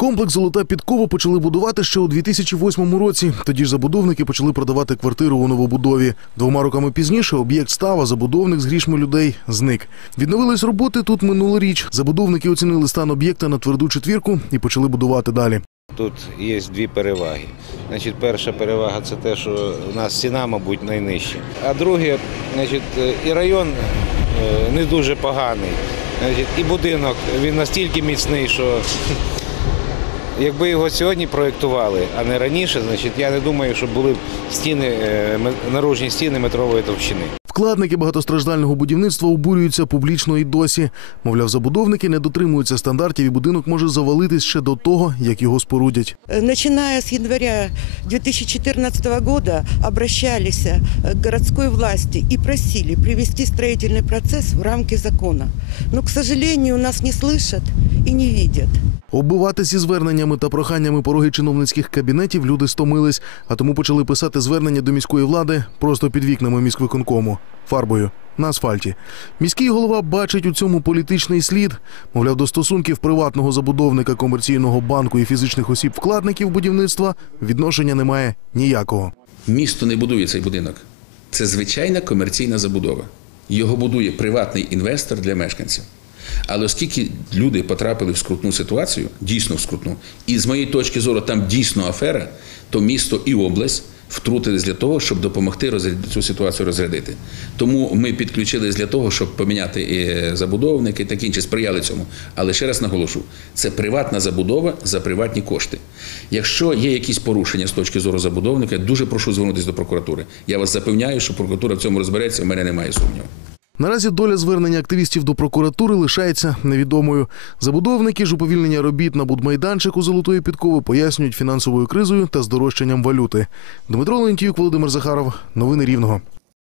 Комплекс Золота підкова почали будувати ще у 2008 році. Тоді ж забудовники почали продавати квартиру у новобудові. Двома роками пізніше об'єкт став, а забудовник з грішми людей зник. Відновились роботи тут минулоріч. Забудовники оцінили стан об'єкта на тверду четвірку і почали будувати далі. Тут є дві переваги. Значить, перша перевага це те, що у нас ціна, мабуть, найнижча. А друге, значить, і район е, не дуже поганий. Значить, і будинок він настільки міцний, що якби його сьогодні проєктували, а не раніше, значить, я не думаю, що були б стіни, е, м- наружні стіни метрової товщини. Вкладники багатостраждального будівництва обурюються публічно і досі. Мовляв, забудовники не дотримуються стандартів, і будинок може завалитись ще до того, як його спорудять. Э, Начиная с января 2014 года обращались э, к городской власти и просили привести строительный процесс в рамки закона. Но, к сожалению, нас не слышат и не видят. Оббивати зі зверненнями та проханнями пороги чиновницьких кабінетів люди стомились, а тому почали писати звернення до міської влади просто під вікнами міськвиконкому фарбою на асфальті. Міський голова бачить у цьому політичний слід. Мовляв, до стосунків приватного забудовника комерційного банку і фізичних осіб вкладників будівництва відношення немає ніякого. Місто не будує цей будинок. Це звичайна комерційна забудова. Його будує приватний інвестор для мешканців. Але оскільки люди потрапили в скрутну ситуацію, дійсно в скрутну, і з моєї точки зору там дійсно афера, то місто і область втрутились для того, щоб допомогти цю ситуацію розрядити. Тому ми підключились для того, щоб поміняти е, забудовники та інше, сприяли цьому. Але ще раз наголошу, це приватна забудова за приватні кошти. Якщо є якісь порушення з точки зору забудовника, я дуже прошу звернутися до прокуратури. Я вас запевняю, що прокуратура в цьому розбереться, в мене немає сумніву. Наразі доля звернення активістів до прокуратури лишається невідомою. Забудовники ж уповільнення робіт на будмайданчику золотої підкови пояснюють фінансовою кризою та здорожчанням валюти. Дмитро Лентіюк, Володимир Захаров. Новини Рівного.